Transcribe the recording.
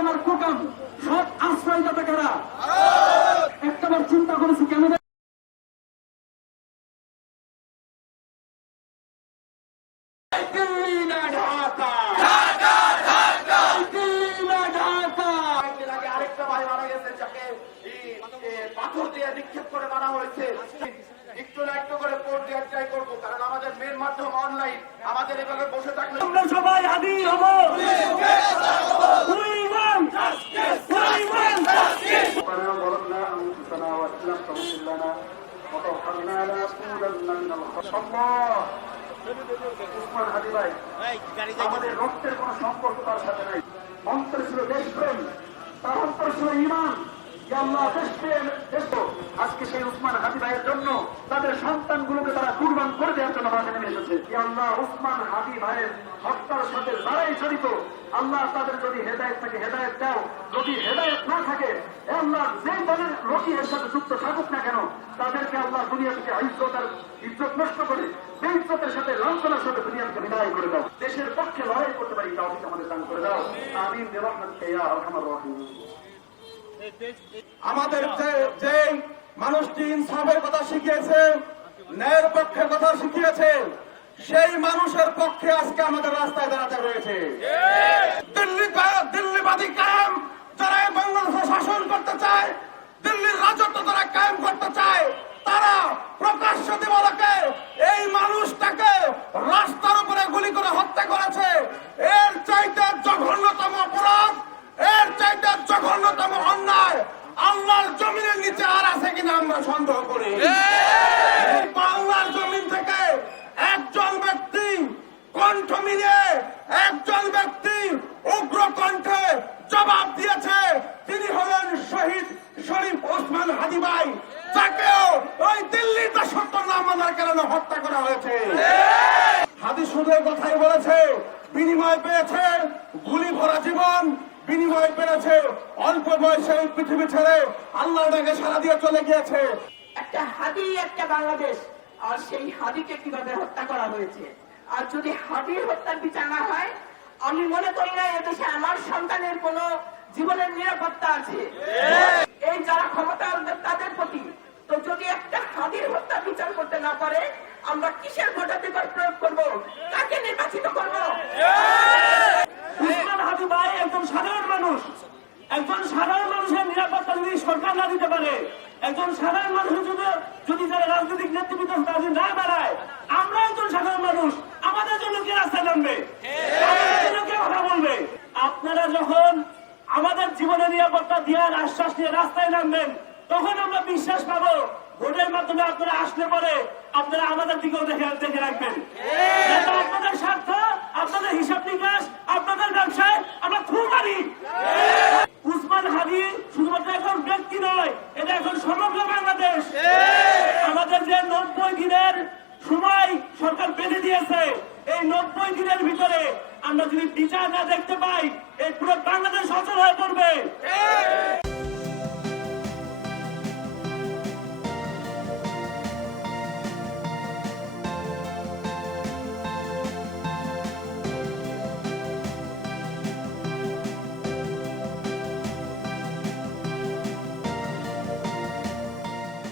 আমার কুকাম সব আশ্রয়দাতা কারা? একটাবার চিন্তা করেছি কেন? আরেকটা ভাই মারা গেছে, যাকে পাথর দিয়ে নিক্ষেপ করে মারা হয়েছে। একটু না একটু করে ভোট দেওয়ার ট্রাই করবো, কারণ আমাদের মেন মাধ্যম অনলাইন। আমাদের এভাবে বসে থাকলে আমরা সবাই হাদি হব। আমাদের রক্তের কোন সম্পর্ক তার সাথে নাই। অন্তর ছিল দেশপ্রেম, তার অন্তর ছিল ইমান। আজকে সেই উসমান হাদি ভাইয়ের জন্য তাদের সন্তানগুলোকে তারা কুরবান করে দেওয়ার জন্য মাঠে নেমে এসেছে। আল্লাহ উসমান হাদি ভাইয়ের হত্যার সাথে যারাই জড়িত, আল্লাহ তাদের যদি হেদায়েত থাকে হেদায়েত দাও, যদি হেদায়েত না থাকে আল্লাহ যে দলের লোকই এর সাথে যুক্ত থাকুক না কেন, তাদেরকে আল্লাহ দুনিয়া থেকে ইজ্জত নষ্ট করে বেইজ্জতের সাথে লাঞ্ছনার সাথে দুনিয়া থেকে বিদায় করে দাও। দেশের পক্ষে লড়াই করতে পারি তাওফিক আমাদের দান করে দাও। আমিন বিরহমাতিকা ইয়া আরহামার রাহিমিন। আমাদের যে মানুষটি ইনসাফের কথা শিখিয়েছে, ন্যায়ের পক্ষের কথা শিখিয়েছে, সেই মানুষের পক্ষে আজকে আমাদের রাস্তায় দাঁড়াতে হয়েছে। দিল্লিবাদী কায়েম যারা বাংলাদেশে শাসন করতে চায়, দিল্লির রাজত্ব যারা কায়েম করতে চায়, তারা প্রকাশ্য দিবালোকে এই মানুষটাকে রাস্তার উপরে গুলি করে হত্যা করেছে। এর চাইতে জঘন্যতম অপরাধ, এর চাইতে জঘন্যতম অন্যায় আল্লাহর জমিনের নিচে আর আছে কিনা আমরা সন্দেহ করি। বাংলার জমিন থেকে একজন ব্যক্তি কণ্ঠ মিলিয়ে, একজন ব্যক্তি উগ্র কণ্ঠে জবাব দিয়েছে। তিনি হলেন শহীদ শরীফ ওসমান হাদি ভাই, যাকেও ওই দিল্লিতে সত্য নাম মানার কারণে হত্যা করা হয়েছে। হাদি শুধু কথাই বলেছে, বিনিময় পেয়েছে গুলি ভরা জীবন, বিনিময় পেয়েছে অল্প বয়সে পৃথিবী ছেড়ে আল্লাহর ডাকে সাড়া দিয়ে চলে গিয়েছে। একটা হাদি একটা বাংলাদেশ, আর সেই হাদিকে কিভাবে হত্যা করা হয়েছে। আর যদি হাদির হত্যার বিচার না হয়, আমি মনে করি না এদেশে আমার সন্তানের কোন জীবনের নিরাপত্তা আছে। এই যারা ক্ষমতা তাদের প্রতি, তো যদি একটা হাদির হত্যার বিচার করতে না পারে, আমরা কিসের ভোটাধিকার প্রয়োগ করবো? কাকে নির্বাচিত করবো? উসমান হাদি ভাই একজন সাধারণ মানুষ। একজন সাধারণ মানুষের নিরাপত্তা যদি সরকার না দিতে পারে, একজন সাধারণ মানুষের যদি যারা রাজনৈতিক নেতৃত্ব তাদের না বাড়ায়, আমরা একজন সাধারণ মানুষ, আমাদের জন্য কে রাস্তায় নামবে? আমাদের জন্য কে কথা বলবে? আপনারা যখন আমাদের জীবনের নিরাপত্তা দেওয়ার আশ্বাস নিয়ে রাস্তায় নামবেন, তখন আমরা বিশ্বাস পাবো ভোটের মাধ্যমে আপনারা আসলে পরে আপনারা আমাদের দিকেও দেখে রাখবেন। আপনাদের স্বার্থ, আপনাদের হিসাব নিকাশ, আপনাদের ব্যবসায় আমরা থু মারি। উসমান হাদি শুধুমাত্র এখন ব্যক্তি নয়, এটা এখন সমগ্র বাংলাদেশ। আমাদের যে 90 দিনের সময় সরকার বেঁধে দিয়েছে, এই 90 দিনের ভিতরে আমরা যদি বিচার না দেখতে পাই, এই পুরো বাংলাদেশ অচল হয়ে পড়বে।